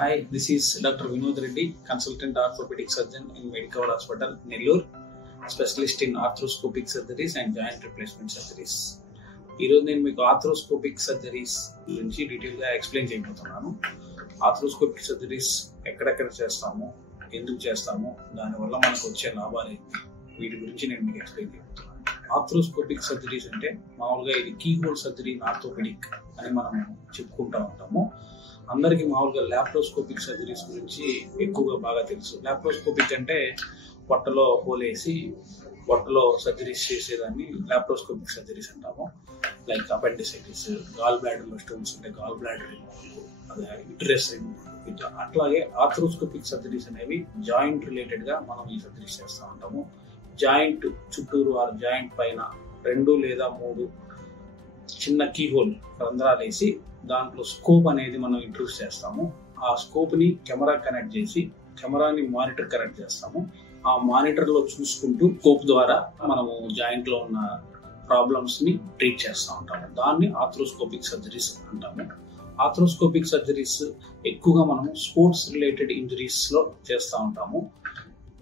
Hi, this is Dr. Vinod Reddy, consultant orthopedic surgeon in Medicover Hospital, Nellore, specialist in arthroscopic surgeries and joint replacement surgeries. ఈరోజు నేను మీకు arthroscopic surgeries గురించి డీటెయిల్గా explain చేయబోతున్నాను. Arthroscopic surgeries ఎక్కడెక్కడ చేస్తాము, ఎందుకు చేస్తాము, దానివల్ల మనకు వచ్చే లాభాలు ఏంటి, వీటి గురించి నేను మీకు ఎక్స్ప్లెయిన్ చేయబోతున్నాను. ఆర్థ్రోస్కోపిక్ సర్జరీస్ అంటే మామూలుగా ఇది keyhole surgery in orthopaedic అని మనం చెప్పుకుంటూ ఉంటాము. అందరికీ మామూలుగా ల్యాప్రోస్కోపిక్ సర్జరీస్ గురించి ఎక్కువగా బాగా తెలుసు. ల్యాప్రోస్కోపిక్ అంటే పొట్టలో హోల్ వేసి పొట్టలో సర్జరీస్ చేసేదాన్ని ల్యాప్రోస్కోపిక్ సర్జరీస్ అంటాము. లైక్ అపెండిసైటిస్, గాల్ బ్లాడర్లో స్టోన్స్ ఉంటే గాల్ బ్లాడర్ రిమూవల్, అదే యుటరస్ రిమూవల్, ఇట్లా. అట్లాగే ఆర్థ్రోస్కోపిక్ సర్జరీస్ అనేవి జాయింట్ రిలేటెడ్ గా మనం ఈ సర్జరీస్ చేస్తూ ఉంటాము. జాయింట్ చుట్టూరు ఆ జాయింట్ పైన 2 లేదా 3 చిన్న కీ హోల్ రంధ్రాలు వేసి దాంట్లో స్కోప్ అనేది మనం ఇంట్రూస్ చేస్తాము. ఆ స్కోప్ ని కెమెరా కనెక్ట్ చేసి కెమెరాని మానిటర్ కనెక్ట్ చేస్తాము. ఆ మానిటర్ లో చూసుకుంటూ స్కోప్ ద్వారా మనము జాయింట్ లో ఉన్న ప్రాబ్లమ్స్ ని ట్రీట్ చేస్తూ ఉంటాము. దాన్ని ఆర్థ్రోస్కోపిక్ సర్జరీస్ అంటాము. ఆర్థ్రోస్కోపిక్ సర్జరీస్ ఎక్కువగా మనము స్పోర్ట్స్ రిలేటెడ్ ఇంజరీస్ లో చేస్తూ ఉంటాము.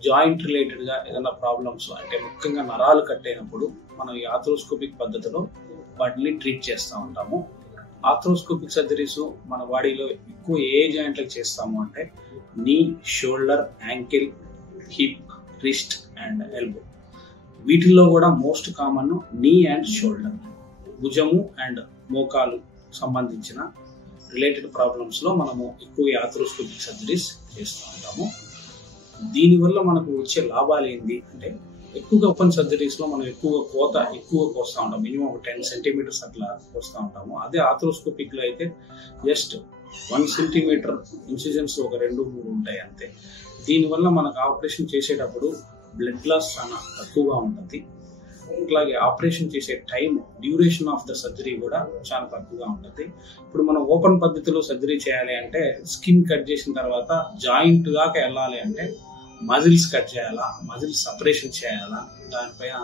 జాయింట్ రిలేటెడ్ గా ఏదైనా ప్రాబ్లమ్స్ అంటే ముఖ్యంగా నరాలు కట్ అయినప్పుడు మనం ఈ ఆర్థ్రోస్కోపిక్ పద్ధతిలో వాటిని ట్రీట్ చేస్తూ ఉంటాము. ఆర్థ్రోస్కోపిక్ సర్జరీస్ మన బాడీలో ఎక్కువ ఏ జాయింట్లకు చేస్తాము అంటే నీ, shoulder, ankle, hip, wrist and elbow. వీటిల్లో కూడా మోస్ట్ కామన్ నీ అండ్ షోల్డర్, భుజము అండ్ మోకాలు సంబంధించిన రిలేటెడ్ ప్రాబ్లమ్స్ లో మనము ఎక్కువ ఆర్థ్రోస్కోపిక్ సర్జరీస్ చేస్తూ ఉంటాము. దీనివల్ల మనకు వచ్చే లాభాలు ఏంటి అంటే ఎక్కువగా ఓపెన్ సర్జరీస్ లో మనం ఎక్కువ కోస్తూ ఉంటాం. మినిమం ఒక 10 సెంటీమీటర్స్ అట్లా కోస్తూ ఉంటాము. అదే ఆర్థ్రోస్కోపిక్ లో అయితే జస్ట్ 1 సెంటీమీటర్ ఇన్సిజన్స్ ఒక 2-3 ఉంటాయి అంతే. దీనివల్ల మనకు ఆపరేషన్ చేసేటప్పుడు బ్లడ్ లాస్ చాలా తక్కువగా ఉంటుంది. అట్లాగే ఆపరేషన్ చేసే time, duration of the surgery కూడా చాలా తక్కువగా ఉంటుంది. ఇప్పుడు మనం ఓపెన్ పద్ధతిలో సర్జరీ చేయాలి అంటే స్కిన్ కట్ చేసిన తర్వాత జాయింట్ దాకా వెళ్ళాలి అంటే మజిల్స్ కట్ చేయాలా, మజిల్స్ సపరేషన్ చేయాలా, దానిపైన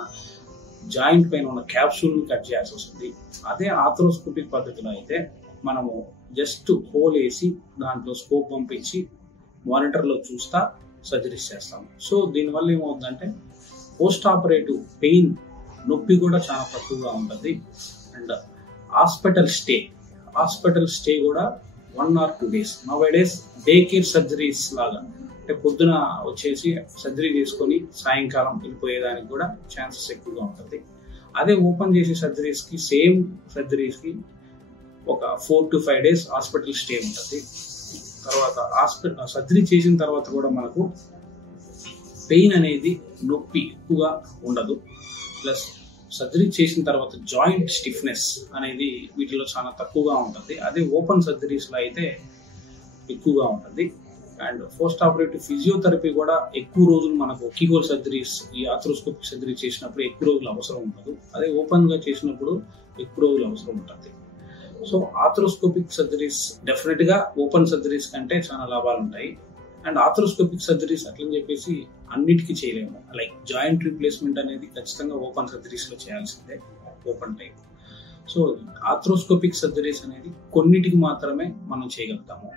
జాయింట్ పైన ఉన్న క్యాప్సూల్ ని కట్ చేయాల్సి వస్తుంది. అదే ఆర్థ్రోస్కోపిక్ పద్ధతిలో అయితే మనము జస్ట్ హోల్ వేసి దాంట్లో స్కోప్ పంపించి మానిటర్ లో చూస్తా సర్జరీస్ చేస్తాము. సో దీనివల్ల ఏమవుతుందంటే పోస్ట్ ఆపరేటివ్ పెయిన్, నొప్పి కూడా చాలా తక్కువగా ఉంటుంది. అండ్ హాస్పిటల్ స్టే కూడా 1 or 2 days. Nowadays day care surgeries లాగా అంటే పొద్దున వచ్చేసి సర్జరీ చేసుకొని సాయంకాలం వెళ్ళిపోయేదానికి కూడా ఛాన్సెస్ ఎక్కువగా ఉంటుంది. అదే ఓపెన్ చేసే సర్జరీస్ కి, సేమ్ సర్జరీస్ కి ఒక 4 to 5 days హాస్పిటల్ స్టే ఉంటుంది. తర్వాత సర్జరీ చేసిన తర్వాత కూడా మనకు పెయిన్ అనేది, నొప్పి ఎక్కువగా ఉండదు. ప్లస్ సర్జరీ చేసిన తర్వాత జాయింట్ స్టిఫ్నెస్ అనేది వీటిలో చాలా తక్కువగా ఉంటుంది. అదే ఓపెన్ సర్జరీస్ లో అయితే ఎక్కువగా ఉంటుంది. అండ్ పోస్ట్ ఆపరేటివ్ ఫిజియోథెరపీ కూడా ఎక్కువ రోజులు మనకు కీహోల్ సర్జరీస్, ఈ ఆర్థ్రోస్కోపిక్ సర్జరీ చేసినప్పుడు ఎక్కువ రోజులు అవసరం ఉండదు. అదే ఓపెన్ గా చేసినప్పుడు ఎక్కువ రోజులు అవసరం ఉంటుంది. సో ఆర్థ్రోస్కోపిక్ సర్జరీస్ డెఫినెట్ గా ఓపెన్ సర్జరీస్ కంటే చాలా లాభాలు ఉంటాయి. అండ్ ఆర్థ్రోస్కోపిక్ సర్జరీస్ అట్లని చెప్పేసి అన్నిటికీ చేయలేము. లైక్ జాయింట్ రీప్లేస్మెంట్ అనేది ఖచ్చితంగా ఓపెన్ సర్జరీస్ లో చేయాల్సిందే, open type. So arthroscopic surgeries అనేది కొన్నిటికి మాత్రమే మనం చేయగలుగుతాము.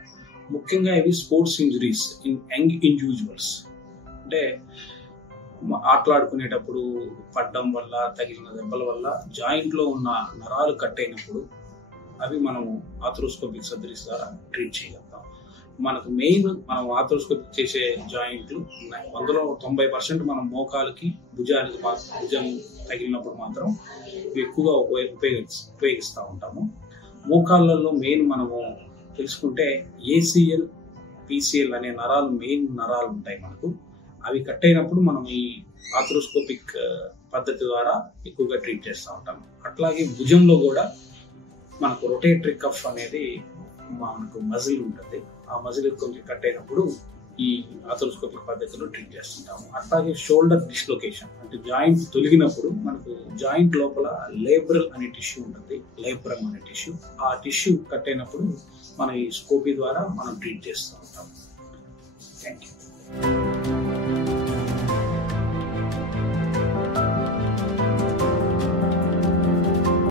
ముఖ్యంగా ఇవి sports injuries in young individuals, అంటే ఆటలాడుకునేటప్పుడు పడ్డం వల్ల, తగిలిన దెబ్బల వల్ల జాయింట్ లో ఉన్న నరాలు కట్ అయినప్పుడు అవి మనము ఆర్థ్రోస్కోపిక్ సర్జరీస్ ద్వారా ట్రీట్ చేయగలుగుతాం. మనకు మెయిన్ మనం ఆర్థ్రోస్కోపిక్ చేసే జాయింట్లు ఉన్నాయి. అందులో 90% మనం మోకాలకి, భుజం తగిలినప్పుడు మాత్రం ఇవి ఎక్కువగా ఉపయోగిస్తూ ఉంటాము. మోకాళ్ళలో మెయిన్ మనము తెలుసుకుంటే ACL, PCL అనే నరాలు, మెయిన్ నరాలు ఉంటాయి మనకు. అవి కట్ అయినప్పుడు మనం ఈ ఆర్థ్రోస్కోపిక్ పద్ధతి ద్వారా ఎక్కువగా ట్రీట్ చేస్తూ ఉంటాము. అట్లాగే భుజంలో కూడా మనకు రొటేటరీ కఫ్ అనేది మనకు మజిల్ ఉంటుంది. ఆ మజిల్ కొంచెం కట్ అయినప్పుడు ఈ ఆర్థ్రోస్కోపిక్ పద్ధతిలో ట్రీట్ చేస్తుంటాము. అట్లాగే షోల్డర్ డిస్లొకేషన్ అంటే జాయింట్ తొలగినప్పుడు మనకు జాయింట్ లోపల లేబ్రల్ అనే టిష్యూ ఉంటుంది, లేబ్రమ్ అనే టిష్యూ. ఆ టిష్యూ కట్ అయినప్పుడు మనం ఈ స్కోపీ ద్వారా మనం ట్రీట్ చేస్తూ ఉంటాం. Thank you.